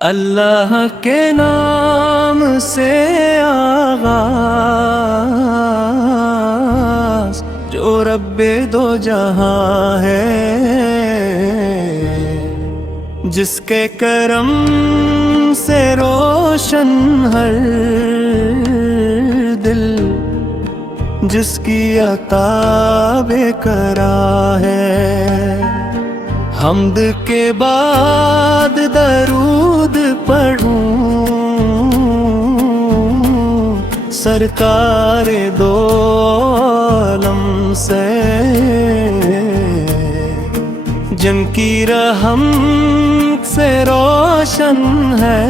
اللہ کے نام سے آغاز جو رب دو جہاں ہے، جس کے کرم سے روشن ہر دل، جس کی عطا بے قرار ہے۔ حمد کے بعد درود پڑھوں سرکار دو عالم سے، جن کی رحم سے روشن ہے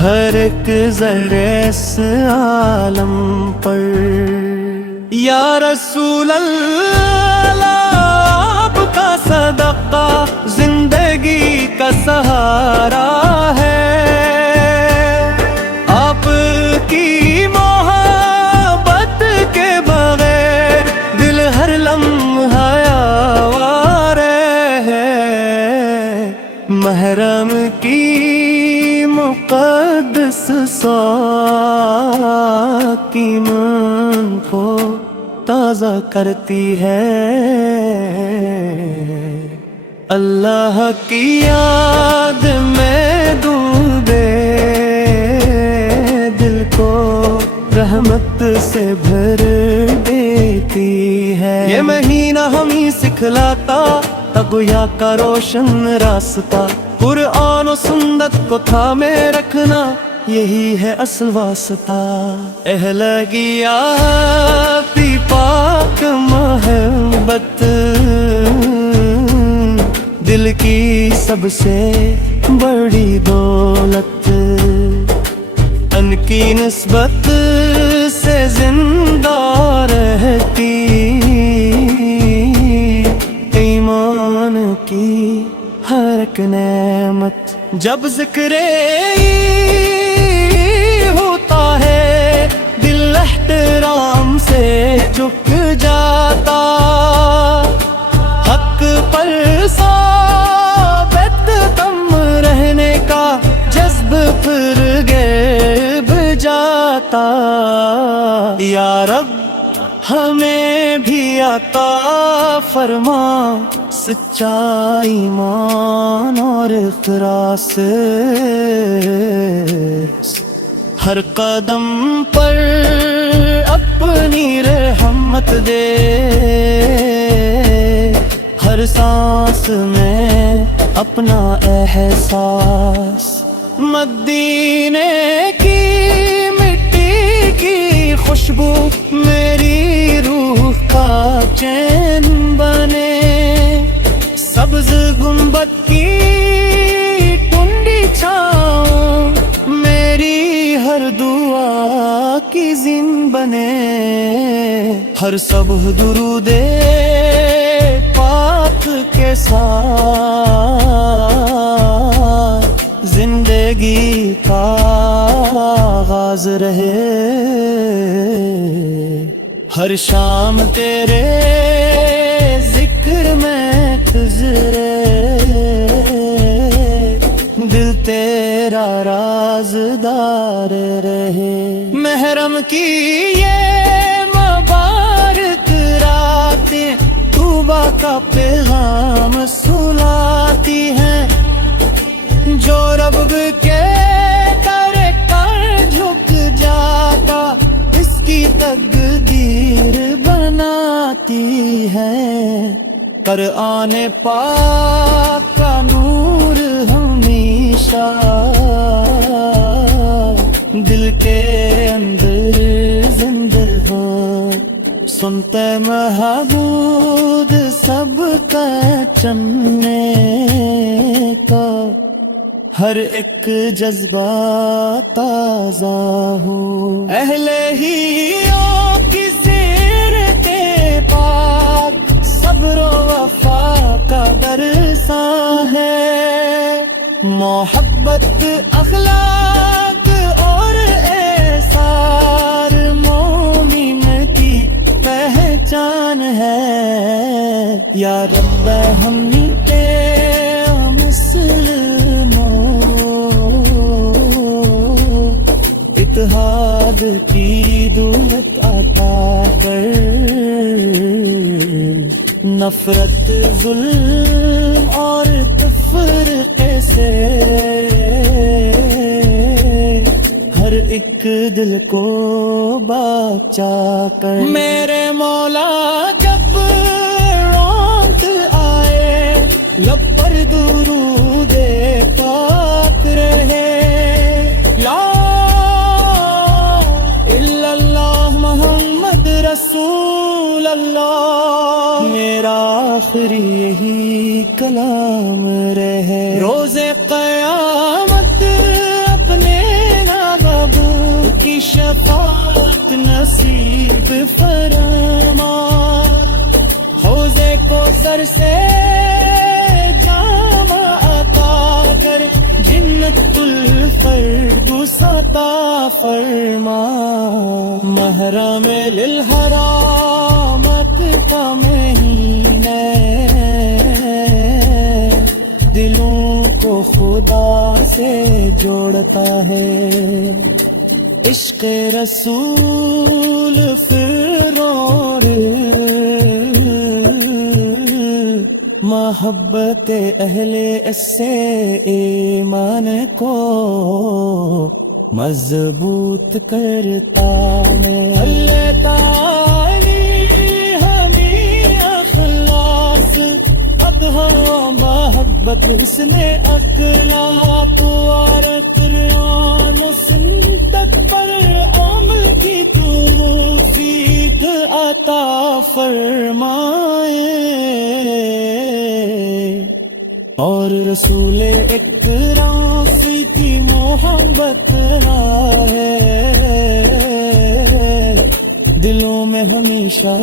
ہر ایک ذرے اس عالم پر۔ یا رسول اللہ آپ کا صدقہ زندگی کا سہارا ہے، آپ کی محبت کے بغیر دل ہر لمحہ آوارہ ہے۔ محرم کی مقدس سوات ایمان کو تازہ کرتی ہے، اللہ کی یاد میں ڈوبے دل کو رحمت سے بھر دیتی ہے۔ یہ مہینہ ہمیں سکھلاتا تقویٰ کا روشن راستہ، قرآن و سنت کو تھامے رکھنا یہی ہے اصل واسطہ۔ اہل کی پاک محبت دل کی سب سے بڑی دولت، ان کی نسبت سے زندہ رہتی ایمان کی ہر ایک نعمت۔ جب ذکر ہوتا ہے دل احترام سے جھک جاتا، حق پر ثابت دم رہنے کا جذب پھر غیب جاتا۔ یا رب ہمیں بھی عطا فرما سچا ایمان اور اخلاص، ہر قدم پر اپنی رحمت دے، ہر سانس میں اپنا احساس۔ مدینے کی مٹی کی خوشبو میری روح کا چین بنے، سبز گنبد کی ٹھنڈی چھاؤں میری ہر دعا کی زین بنے، ہر صبح درود پاک کے ساتھ زندگی کا آغاز رہے، ہر شام تیرے ذکر میں گزرے، دل تیرا رازدار رہے۔ محرم کی یہ مبارک راتیں توبہ کا پیغام سلاتی ہیں، جو رب کے در کر جھک جاتا اس کی تقدیر بناتی ہے۔ قرآن پاک کا نور ہمیشہ دل کے اندر زندہ ہو، سنتے محبوب سب کا چمنے کا ہر ایک جذبہ تازہ ہو۔ اہل ہی کی سیرت پاک صبر و وفا کا درساں ہے، محبت اخلاق اور ایثار مومن کی پہچان ہے۔ یا رب ہم پہ خود کی دولت عطا کر، نفرت ظلم اور تفرقے سے ہر ایک دل کو بچا کر۔ میرے مولا جب رات آئے لب پر درود پاک رہے، لا الا اللہ محمد رسول اللہ، میرا آخری یہی کلام رہے۔ روز قیامت اپنے ناغب کی شفاعت نصیب فرما، حوضے کو سر سے جام عطا کر، جنت الفردوس عطا فرما، محرم للحرامت کا مہینہ، دلوں کو خدا سے جوڑتا ہے، عشق رسول فرور، محبت اہل اس سے ایمان کو مضبوط کرتا ہے۔ اللہ تعالی ہمیں اخلاص اظہار محبت اس نے اخلاق اور قرآن و سنت پر عمل کی توفیق عطا فرمائے، اور رسول اکرام کی محبت ہے دلوں میں ہمیشہ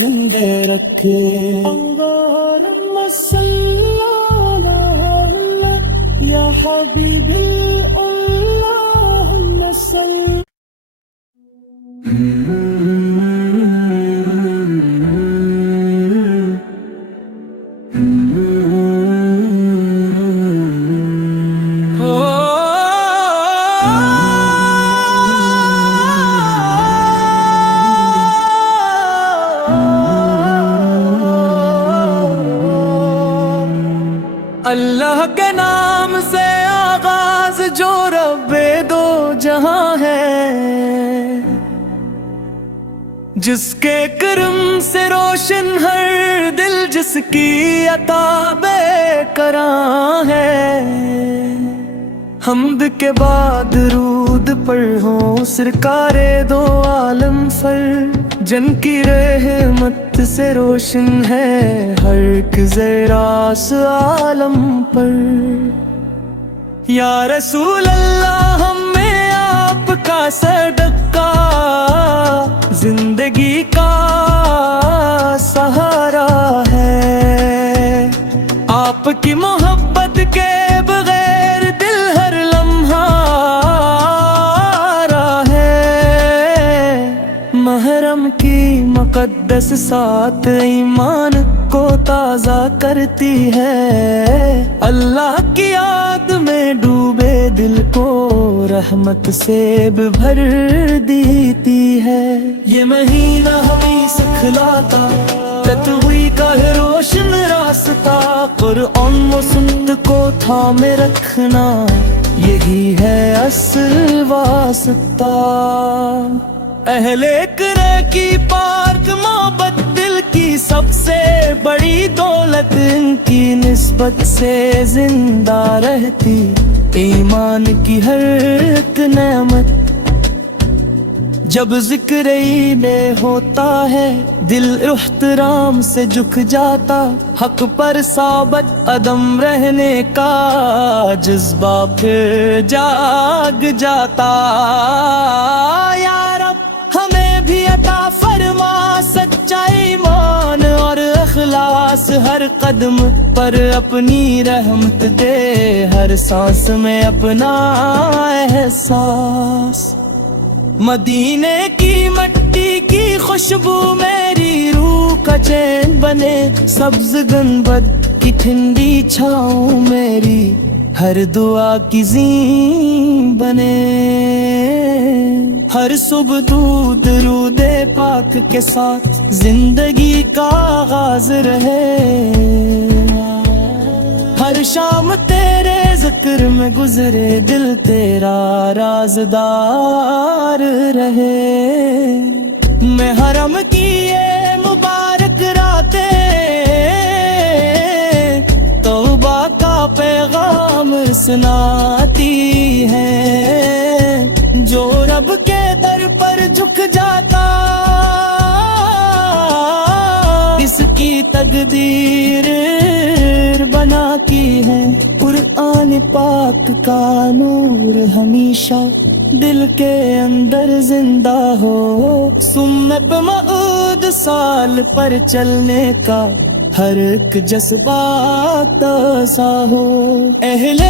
زندہ رکھے۔ اللہم صلی علی یا حبیب اللہم صلی۔ اللہ کے نام سے آغاز جو رب دو جہاں ہے، جس کے کرم سے روشن ہر دل، جس کی عطا بے کراں ہے، حمد کے بعد درود پڑھو سرکار دو عالم فر، جن کی رحمت سے روشن ہے ہر ایک ذراس عالم پر۔ یا رسول اللہ ہمیں آپ کا صدقہ زندگی کا سہارا ہے، آپ کی محبت کے بغیر دل ہر لمحہ محرم کی مقدس ساتھ ایمان کو تازہ کرتی ہے، اللہ کی یاد میں ڈوبے دل کو رحمت سے بھر دیتی ہے۔ یہ مہینہ ہمیں سکھلاتا تقوی کا ہے روشن راستہ، قرآن و سنت کو تھامے رکھنا یہی ہے اصل واسطہ۔ اہل اقرا کی پاک محبت دل کی سب سے بڑی دولت، ان کی نسبت سے زندہ رہتی ایمان کی ہر ایک نعمت۔ جب ذکر انہیں ہوتا ہے دل احترام سے جھک جاتا، حق پر ثابت عدم رہنے کا جذبہ پھر جاگ جاتا۔ یا رب ہمیں بھی عطا فرما سچا ایمان اور اخلاص، ہر قدم پر اپنی رحمت دے، ہر سانس میں اپنا احساس۔ مدینے کی مٹی کی خوشبو میری روح کا چین بنے، سبز گنبد کی ٹھنڈی چھاؤں میری ہر دعا کی زین بنے، ہر صبح درود پاک کے ساتھ زندگی کا آغاز رہے، ہر شام تیرے ذکر میں گزرے دل تیرا رازدار رہے۔ میں حرم کی یہ مبارک راتیں توبہ کا پیغام سناتی ہے، جو رب کے در پر جھک جاتا اس کی تقدیر بناتی ہے۔ قرآن پاک کا نور ہمیشہ دل کے اندر زندہ ہو، سنت معود سال پر چلنے کا ہر ایک جذبات سا ہو۔ اہل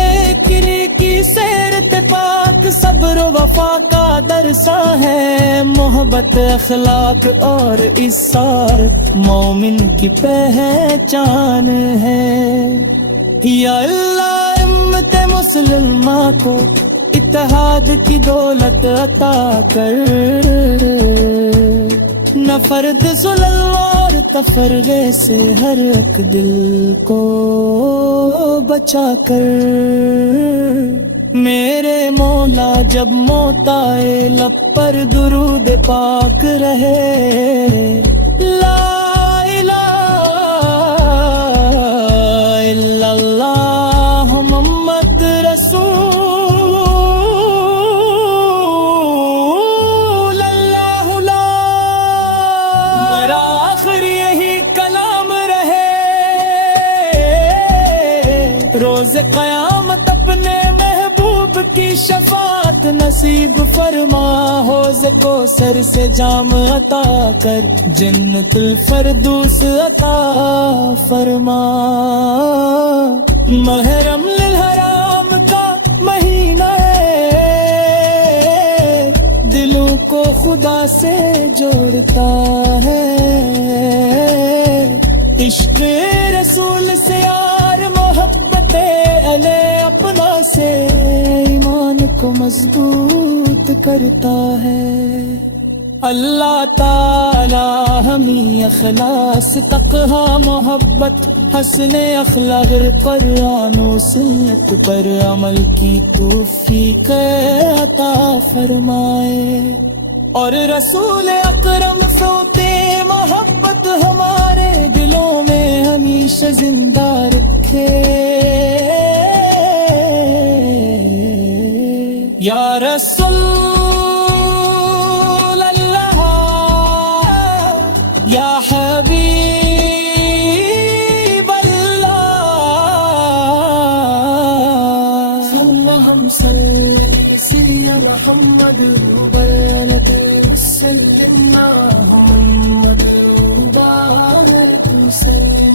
کرے کی سیرت پاک صبر و وفا کا درسا ہے، محبت اخلاق اور اثار مومن کی پہچان ہے۔ یا اللہ امت مسلمہ کو اتحاد کی دولت عطا کر، نہ فرد ظلم اور تفرقے سے ہر ایک دل کو بچا کر۔ میرے مولا جب موت آئے لب پر درود پاک رہے، لا الہ الا اللہ محمد رسول روز قیامت اپنے محبوب کی شفاعت نصیب فرما، حوض کوثر سے جام عطا کر جنت الفردوس عطا فرما۔ محرم الحرام کا مہینہ ہے، دلوں کو خدا سے جوڑتا ہے، عشق رسول سے یار محبت علیہ اپنا سے ایمان کو مضبوط کرتا ہے۔ اللہ تعالی ہمیں اخلاص تقویٰ محبت حسن اخلاق قرآن و سنت پر عمل کی توفیق عطا فرمائے، اور رسول اکرم صوت محبت ہمارے دلوں میں ہمیشہ زندہ رکھے۔ یا رسول اللہ یا حبیب اللہ، اللہم صلی محمد وبارک وسلم محمد وبارک وسلم۔